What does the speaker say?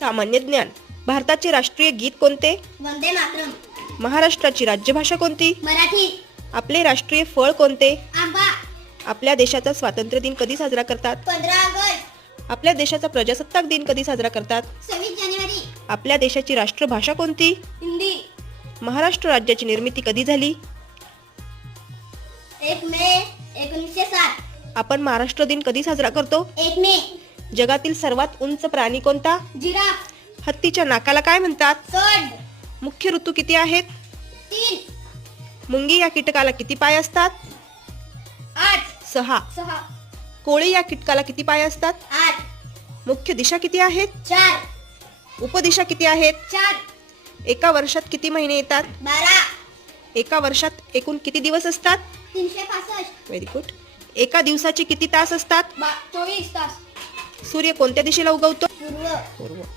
सामान्य ज्ञान. भारताचे राष्ट्रीय गीत कोणते? वंदे मातरम. महाराष्ट्राची राज्यभाषा कोणती? मराठी. आपले राष्ट्रीय फळ कोणते? आंबा. आपल्या देशाचा स्वातंत्र्य दिन कधी साजरा करतात? 15 ऑगस्ट. आपल्या देशाचा प्रजासत्ताक दिन कधी साजरा करतात? 26 जानेवारी. आपल्या देशाची राष्ट्रभाषा कोणती? हिंदी. महाराष्ट्र राज्याची निर्मिती कधी झाली? 1 मे 1907. आपण महाराष्ट्र दिन कधी साजरा करतो? 1 मे. जगातील सर्वात उंच प्राणी कोणता? जिराफ. हत्तीच्या नाकाला काय म्हणतात? सोंड. मुख्य ऋतू किती आहेत? 3. मुंगी या कीटकाला किती पाय असतात? 8. 6. 6. कोळी या कीटकाला किती पाय असतात? 8. मुख्य दिशा किती आहेत? 4. उपदिशा किती आहेत? 4. एका वर्षात किती महिने येतात? 12. एका वर्षात एकूण किती दिवस असतात? 365. Very good. एका दिवसाचे किती तास असतात? 24 तास. सूर्य कोणत्या दिशेला उगवतो? पूर्व. पूर्व.